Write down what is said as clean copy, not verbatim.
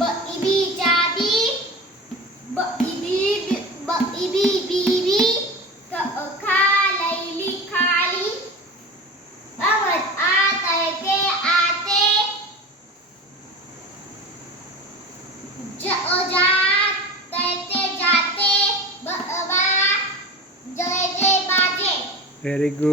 ब इबी चाबी, ब इबी बीबी, खा लैली खाली, अवध आत येते आते, जात येते जाते, बा जय जय बाजे. Very good.